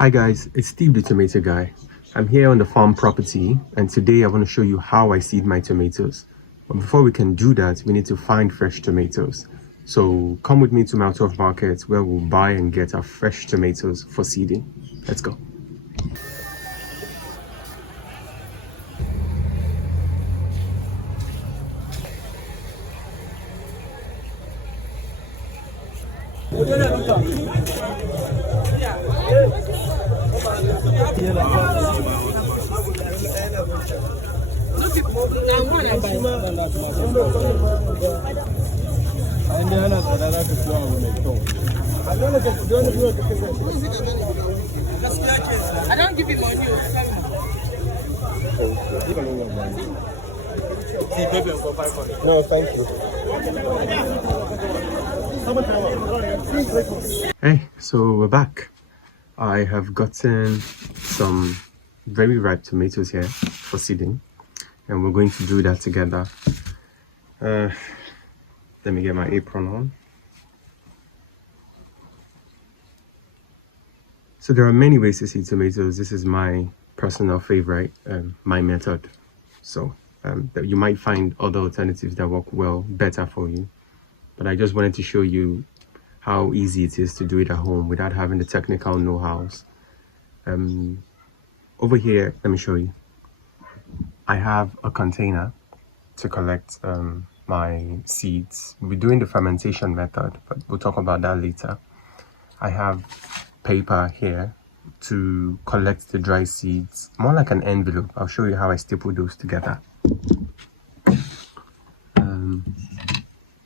Hi guys, it's Steve the Tomato Guy. I'm here on the farm property and today I want to show you how I seed my tomatoes. But before we can do that, we need to find fresh tomatoes. So come with me to my 12 market where we'll buy and get our fresh tomatoes for seeding. Let's go. I don't give you money. No, thank you. Hey, so we're back. I have gotten some very ripe tomatoes here for seeding, and we're going to do that together. Let me get my apron on. So there are many ways to seed tomatoes. This is my personal favorite, my method. So you might find other alternatives that work well, better for you. But I just wanted to show you how easy it is to do it at home without having the technical know-hows. Over here, let me show you. I have a container to collect my seeds. We'll be doing the fermentation method, but we'll talk about that later. I have paper here to collect the dry seeds, more like an envelope. I'll show you how I staple those together.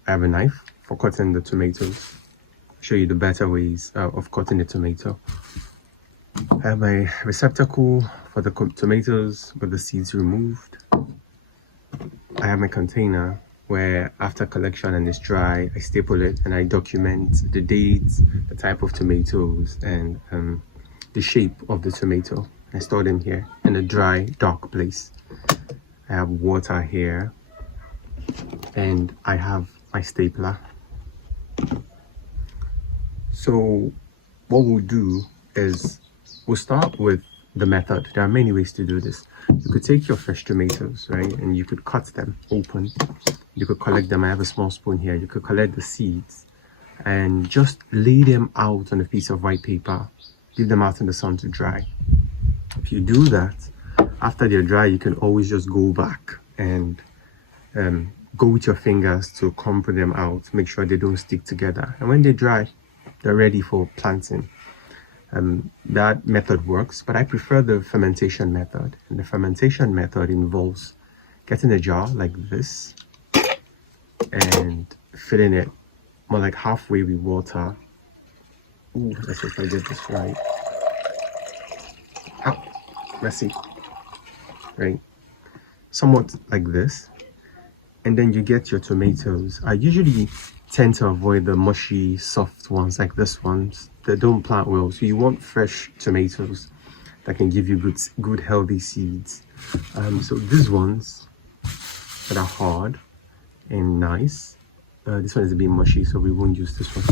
I have a knife for cutting the tomatoes. Show you the better ways of cutting the tomato. I have my receptacle for the tomatoes with the seeds removed. I have my container where after collection and it's dry, I staple it and I document the dates, the type of tomatoes, and the shape of the tomato. I store them here in a dry, dark place. I have water here and I have my stapler. So what we'll do is we'll start with the method. There are many ways to do this. You could take your fresh tomatoes, right, and you could cut them open. You could collect them. I have a small spoon here. You could collect the seeds and just lay them out on a piece of white paper. Leave them out in the sun to dry. If you do that, after they're dry, you can always just go back and go with your fingers to crumple them out. Make sure they don't stick together. And when they dry, they're ready for planting. That method works, but I prefer the fermentation method. And the fermentation method involves getting a jar like this and filling it more like halfway with water. Ooh, let's see if I get this right. Ah, messy. Right? Somewhat like this. And then you get your tomatoes. I usually tend to avoid the mushy, soft ones like this ones. They don't plant well. So you want fresh tomatoes that can give you good healthy seeds. So these ones that are hard and nice. This one is a bit mushy, so we won't use this one.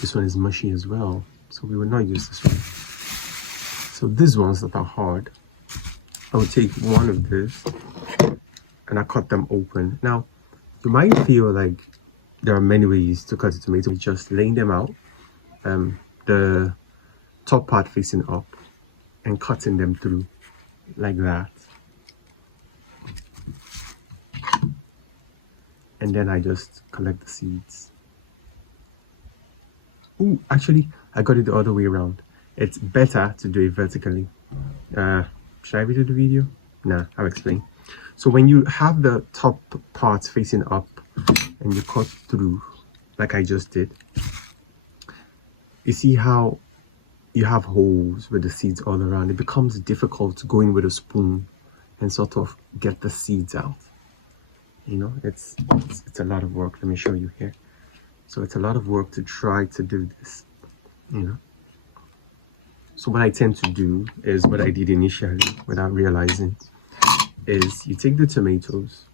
This one is mushy as well, so we will not use this one. So these ones that are hard, I will take one of this and I cut them open. Now, you might feel like there are many ways to cut a tomato. Just laying them out, the top part facing up, and cutting them through like that. And then I just collect the seeds. Ooh, actually, I got it the other way around. It's better to do it vertically. Should I redo the video? Nah, I'll explain. So when you have the top part facing up and you cut through, like I just did, you see how you have holes with the seeds all around. It becomes difficult to go in with a spoon and sort of get the seeds out. You know, it's a lot of work. Let me show you here. So it's a lot of work to try to do this, you know. So what I tend to do is what I did initially without realizing is you take the tomatoes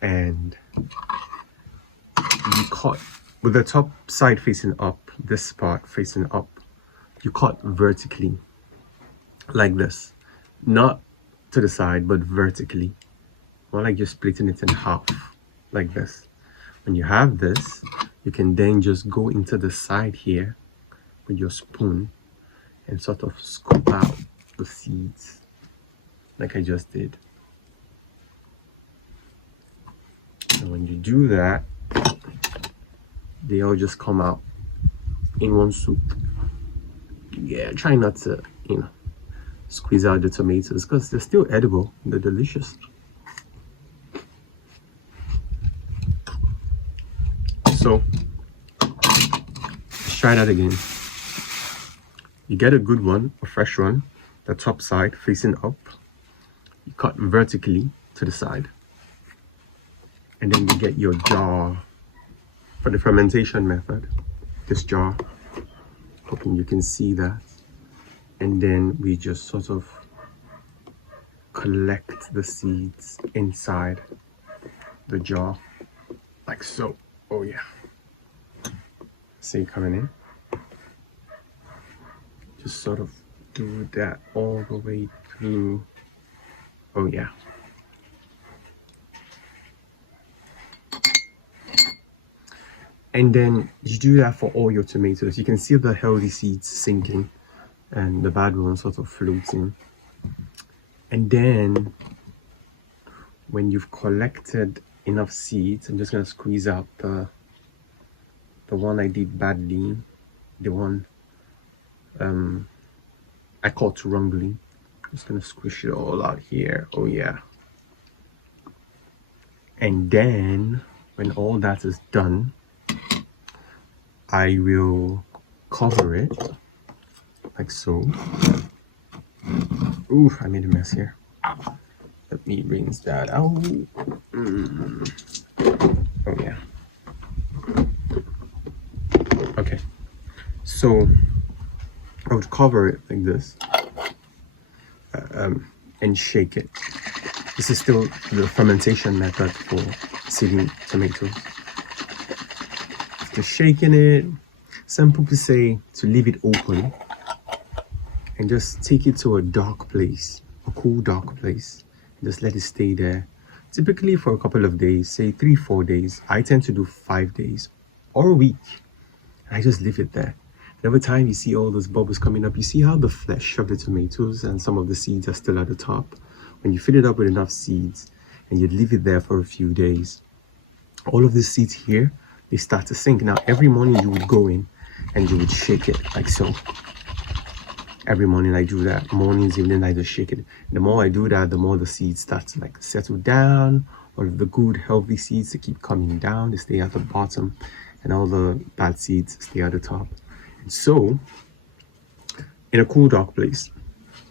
and you cut with the top side facing up, this part facing up, you cut vertically like this, not to the side, but vertically, more like you're splitting it in half like this. When you have this, you can then just go into the side here with your spoon and sort of scoop out the seeds like I just did. And when you do that, they all just come out in one soup. Yeah, try not to, squeeze out the tomatoes because they're still edible. They're delicious. So let's try that again. You get a good one, a fresh one, the top side facing up. You cut vertically to the side. And then you get your jar for the fermentation method. This jar, hoping you can see that. And then we just sort of collect the seeds inside the jar, like so. Oh yeah. See coming in. Just sort of do that all the way through. Oh yeah. And then you do that for all your tomatoes. You can see the healthy seeds sinking and the bad ones sort of floating. And then when you've collected enough seeds, I'm just gonna squeeze out the one I did badly, the one I caught wrongly. I'm just gonna squish it all out here. Oh yeah. And then when all that is done, I will cover it like so. Ooh, I made a mess here. Let me rinse that out. Oh yeah. Okay. So I would cover it like this and shake it. This is still the fermentation method for seeding tomatoes. Just shaking it. Some people say to leave it open and just take it to a dark place, a cool dark place. Just let it stay there. Typically for a couple of days, say 3-4 days. I tend to do 5 days or a week. I just leave it there. And every time you see all those bubbles coming up, you see how the flesh of the tomatoes and some of the seeds are still at the top. When you fill it up with enough seeds and you leave it there for a few days, all of the seeds here, they start to sink. Now, every morning you would go in and you would shake it like so. Every morning I do that. Mornings, evenings, I just shake it. The more I do that, the more the seeds start to like settle down. All of the good, healthy seeds, they keep coming down. They stay at the bottom. And all the bad seeds stay at the top. And so, in a cool, dark place,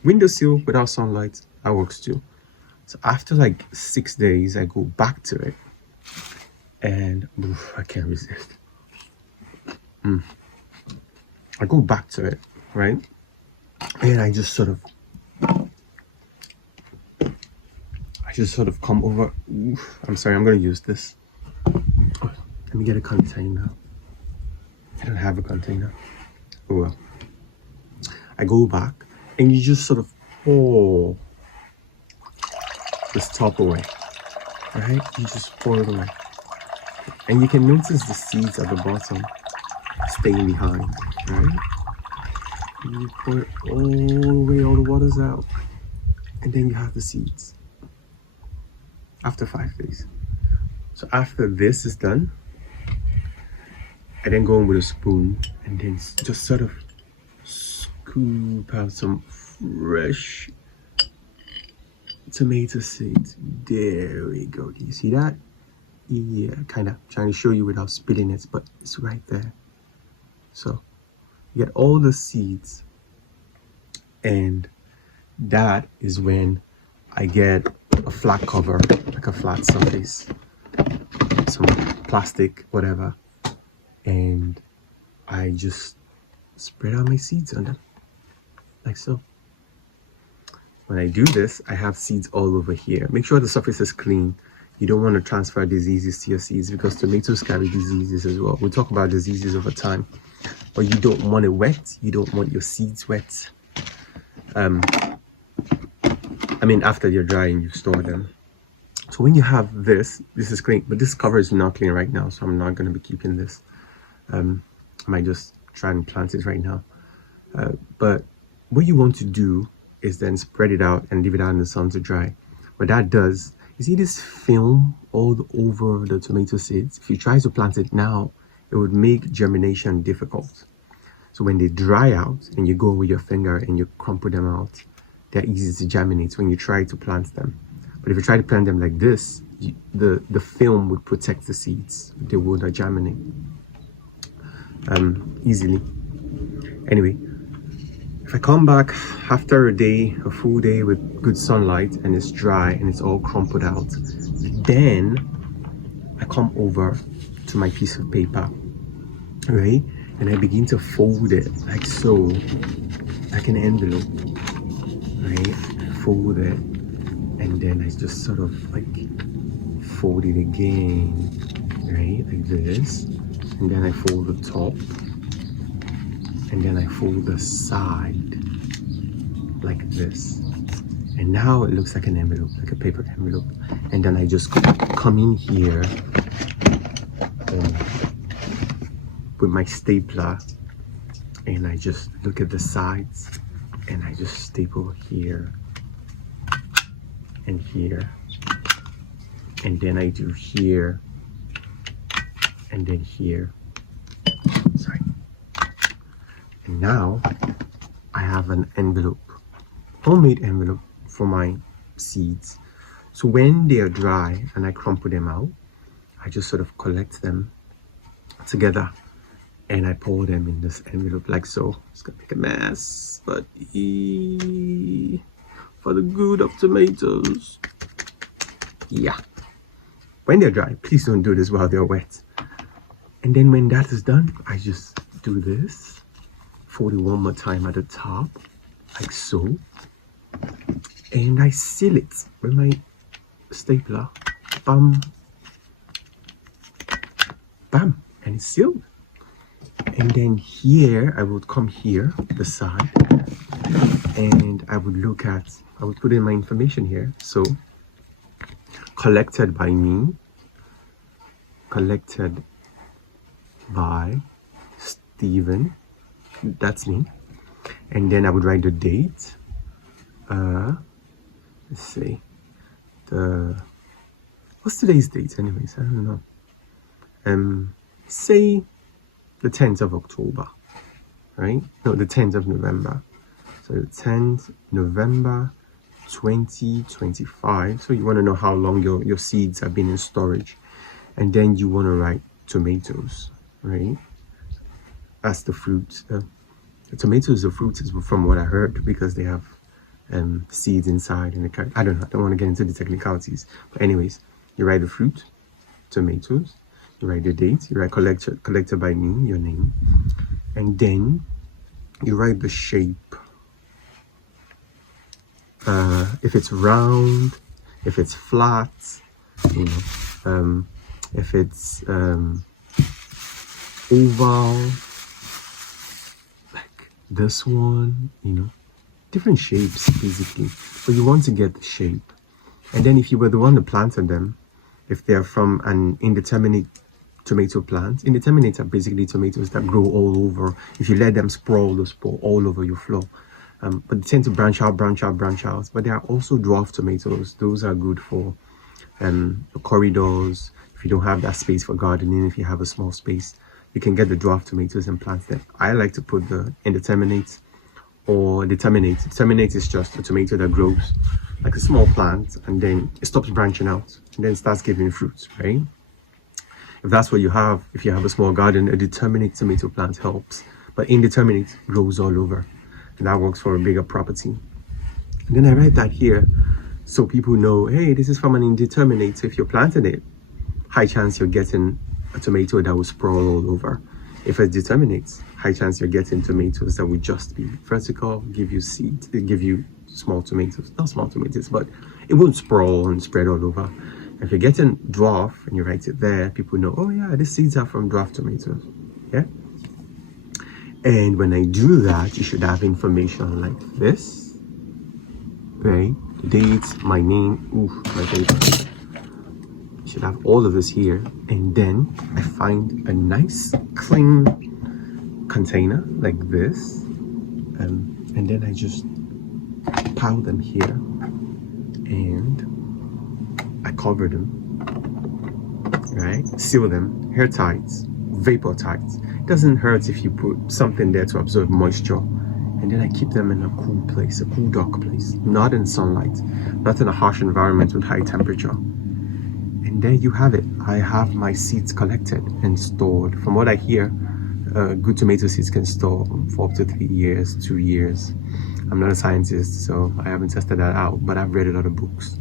windowsill without sunlight, that works too. So after like 6 days, I go back to it. And I can't resist. I go back to it, right? And I just sort of come over. I'm sorry, I'm gonna use this. Let me get a container. I don't have a container. Oh well. I go back and you just sort of pour this top away, right? You just pour it away. And you can notice the seeds at the bottom staying behind, right? And you pour it all away, all the water's out. And then you have the seeds after 5 days. So after this is done, I then go in with a spoon and then just sort of scoop out some fresh tomato seeds. There we go. Do you see that? Yeah, kind of trying to show you without spilling it, but it's right there. So you get all the seeds, and that is when I get a flat cover, like a flat surface, some plastic, whatever, and I just spread out my seeds on them, like so. When I do this, I have seeds all over here. Make sure the surface is clean. You don't want to transfer diseases to your seeds because tomatoes carry diseases as well. We'll talk about diseases over time. but you don't want it wet. You don't want your seeds wet. I mean, after they're dry and you store them. So when you have this is clean, but this cover is not clean right now, so I'm not going to be keeping this. I might just try and plant it right now. But what you want to do is then spread it out and leave it out in the sun to dry. What that does, you see this film all over the tomato seeds? If you try to plant it now, it would make germination difficult. So when they dry out and you go with your finger and you crumple them out, they're easy to germinate when you try to plant them. But if you try to plant them like this, the film would protect the seeds. They will not germinate easily. Anyway, if I come back after a full day with good sunlight, and it's dry and it's all crumpled out, then I come over to my piece of paper, right? And I begin to fold it like so, like an envelope, right? Fold it, and then I just sort of like fold it again, right? Like this. And then I fold the top, and then I fold the side like this. And now it looks like an envelope, like a paper envelope. And then I just come in here with my stapler, and I just look at the sides, and I just staple here and here, and then I do here and then here. Sorry. And now I have an envelope, homemade envelope for my seeds. So when they are dry and I crumple them out, I just sort of collect them together and I pour them in this envelope like so. It's gonna make a mess, but for the good of tomatoes. Yeah. When they're dry, please don't do this while they're wet. And then when that is done, I just do this, fold it one more time at the top, like so. And I seal it with my stapler. Bam. Bam. And it's sealed. And then here, I would come here, the side, and I would put in my information here. So, collected by me, collected by Stephen, that's me. And then I would write the date. Let's see, what's today's date anyways? I don't know. Say the 10th of October, right? No, the 10th of November. So the 10th November 2025. So you want to know how long your seeds have been in storage. And then you want to write tomatoes, right? That's the fruit. The tomatoes are fruits, from what I heard, because they have seeds inside. And I don't know. I don't want to get into the technicalities. But anyways, you write the fruit, tomatoes. You write the date. You write collected by me, your name. And then you write the shape. If it's round, if it's flat, you know, if it's oval, like this one, you know, different shapes basically. But you want to get the shape. And then if you were the one that planted them, if they're from an indeterminate tomato plant, indeterminate are basically tomatoes that grow all over. If you let them sprawl, they'll sprawl all over your floor. But they tend to branch out. But there are also dwarf tomatoes. Those are good for the corridors. If you don't have that space for gardening, if you have a small space, you can get the dwarf tomatoes and plant them. I like to put the indeterminate or determinate. Determinate is just a tomato that grows like a small plant and then it stops branching out and then starts giving fruits, right? If that's what you have, if you have a small garden, a determinate tomato plant helps. But indeterminate grows all over. And that works for a bigger property. And then I write that here so people know, hey, this is from an indeterminate. So if you're planting it, high chance you're getting a tomato that will sprawl all over. If it's determinate, high chance you're getting tomatoes that will just be vertical, give you seeds, give you small tomatoes. Not small tomatoes, but it won't sprawl and spread all over. If you're getting dwarf and you write it there, people know, oh yeah, these seeds are from dwarf tomatoes. Yeah. And when I do that, you should have information like this, right? Date, my name, my date. You should have all of this here. And then I find a nice clean container like this. And then I just pile them here and I cover them, right? Seal them, airtight, vapor tight. It doesn't hurt if you put something there to absorb moisture. And then I keep them in a cool place, a cool dark place, not in sunlight, not in a harsh environment with high temperature. And there you have it. I have my seeds collected and stored. From what I hear, good tomato seeds can store for up to 3 years, 2 years. I'm not a scientist, so I haven't tested that out, but I've read a lot of books.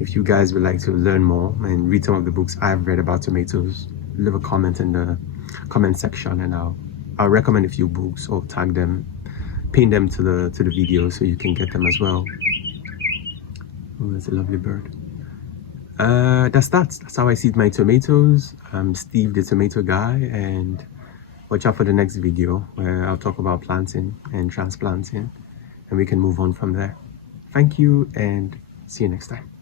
If you guys would like to learn more and read some of the books I've read about tomatoes, leave a comment in the comment section, and I'll recommend a few books or tag them, pin them to the video so you can get them as well. Oh, that's a lovely bird. That's how I seed my tomatoes. I'm Steve the Tomato Guy, and watch out for the next video where I'll talk about planting and transplanting, and we can move on from there. Thank you and see you next time.